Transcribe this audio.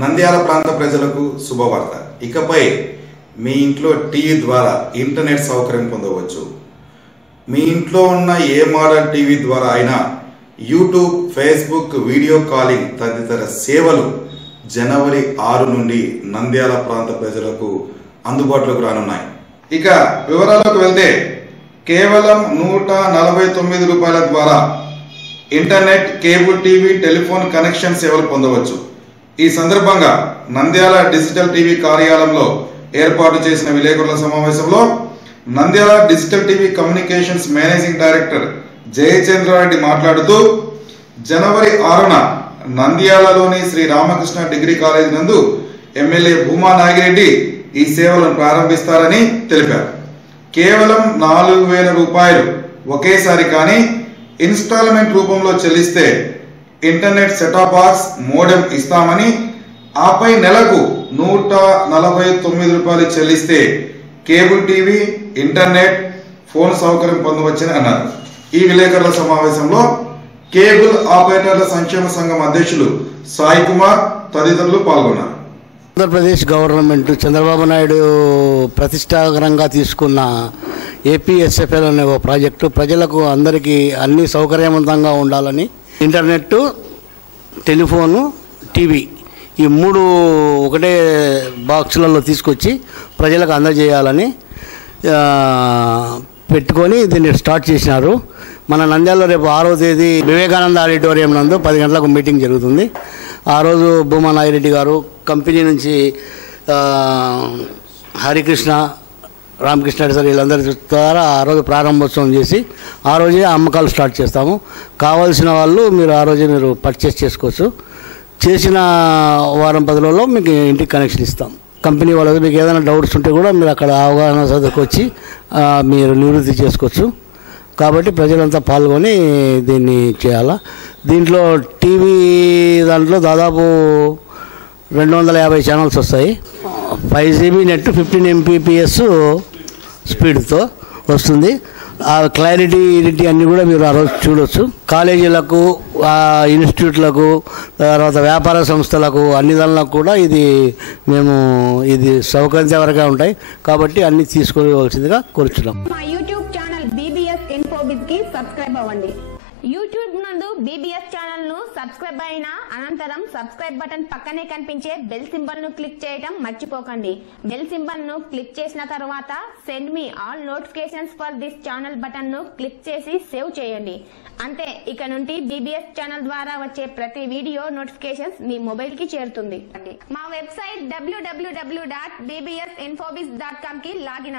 నంద్యాల ప్రాంత ప్రజలకు శుభవార్త. ఇకపై మీ ఇంట్లో టీవీ ద్వారా ఇంటర్నెట్ సౌకర్యం పొందవచ్చు. మీ ఇంట్లో ఉన్న ఏ మోడల్ టీవీ ద్వారా అయినా యూట్యూబ్, ఫేస్బుక్, వీడియో కాలింగ్ తదితర సేవలు జనవరి 6 నుండి నంద్యాల ప్రాంత ప్రజలకు అందుబాటులోకి రానున్నాయి. ఇక వివరాలకు వెళ్తే కేవలం 149 రూపాయల ద్వారా internet, cable TV, telephone connection సేవలు పొందవచ్చు. ఈ సందర్భంగా నంద్యాల డిజిటల్ టీవీ కార్యాలయంలో ఏర్పాటు చేసిన విలేకరుల సమావేశంలో Nandyal digital TV communications managing director Jayachandra Reddy మాట్లాడుతూ, జనవరి 6న నంద్యాలలోని శ్రీ రామకృష్ణ డిగ్రీ కాలేజ్ నందు ఎమ్మెల్యే భూమా నాగిరెడ్డి ఈ సేవలను ప్రారంభిస్తారని తెలిపారు. కేవలం 4,000 రూపాయలు ఒకేసారి కానీ ఇన్స్టాల్మెంట్ రూపంలో చెల్లిస్తే ఇంటర్నెట్ సెటాప్ బాక్స్, మోడెం ఇస్తామని, ఆపై నెలకు 149 రూపాయలు చెల్లిస్తే కేబుల్ టీవీ, ఇంటర్నెట్, ఫోన్ సౌకర్యం పొందవచ్చని అన్నారు. ఈ విలేకరుల సమావేశంలో కేబుల్ ఆపరేటర్ల సంక్షేమ సంఘం అధ్యక్షులు సాయి కుమార్ తదితరులు పాల్గొన్నారు. ఆంధ్రప్రదేశ్ గవర్నమెంట్ చంద్రబాబు నాయుడు ప్రతిష్టాకరంగా తీసుకున్న ఏపీఎస్ఎఫ్ఎల్ అనే ఒక ప్రాజెక్టు ప్రజలకు అందరికీ అన్ని సౌకర్యవంతంగా ఉండాలని, ఇంటర్నెట్, టెలిఫోను, టీవీ ఈ 3 ఒకటే బాక్సులలో తీసుకొచ్చి ప్రజలకు అందజేయాలని పెట్టుకొని దీన్ని స్టార్ట్ చేసినారు. మన నంద్యాలలో రేపు 6వ తేదీ వివేకానంద ఆడిటోరియం నందు 10 గంటలకు మీటింగ్ జరుగుతుంది. ఆ రోజు భూమా నాగిరెడ్డి గారు కంపెనీ నుంచి హరికృష్ణ, రామకృష్ణ సార్ వీళ్ళందరి ద్వారా ఆ రోజు ప్రారంభోత్సవం చేసి ఆ రోజే అమ్మకాలు స్టార్ట్ చేస్తాము. కావాల్సిన వాళ్ళు మీరు ఆ రోజే మీరు పర్చేస్ చేసుకోవచ్చు. చేసిన వారం 10 రోజుల్లో మీకు ఇంటికి కనెక్షన్ ఇస్తాం. కంపెనీ వాళ్ళకి మీకు ఏదైనా డౌట్స్ ఉంటే కూడా మీరు అక్కడ అవగాహన సదకు వచ్చి మీరు నివృత్తి చేసుకోవచ్చు. కాబట్టి ప్రజలంతా పాల్గొని దీన్ని చేయాలా. దీంట్లో టీవీ దాంట్లో దాదాపు 250 ఛానల్స్ వస్తాయి. 5 GB నెట్, 15 Mbps స్పీడ్తో వస్తుంది. ఆ క్లారిటీ అన్నీ కూడా మీరు ఆ రోజు చూడవచ్చు. కాలేజీలకు, ఇన్స్టిట్యూట్లకు, తర్వాత వ్యాపార సంస్థలకు, అన్ని దానిలకు కూడా ఇది సౌకర్యవంతంగా ఉంటాయి. కాబట్టి అన్ని తీసుకోవాల్సిందిగా కోరుచున్నాం. మా యూట్యూబ్ ఛానల్ BBS Infobis కి సబ్స్క్రైబ్ అవ్వండి. యూట్యూబ్ నందు BBS ఛానల్ ను సబ్స్క్రైబ్ అయిన అనంతరం సబ్స్క్రైబ్ బటన్ పక్కనే కనిపించే బెల్ సింబల్ ను క్లిక్ చేయడం మర్చిపోకండి. బెల్ సింబల్ ను క్లిక్ చేసిన తర్వాత send me all notifications for this channel button ను క్లిక్ చేసి సేవ్ చేయండి. అంతే, ఇక నుండి BBS ఛానల్ ద్వారా వచ్చే ప్రతి వీడియో నోటిఫికేషన్స్ మీ మొబైల్ కి చేరుతుంది. మా వెబ్సైట్ www.bbsinfobis.com కి లాగిన్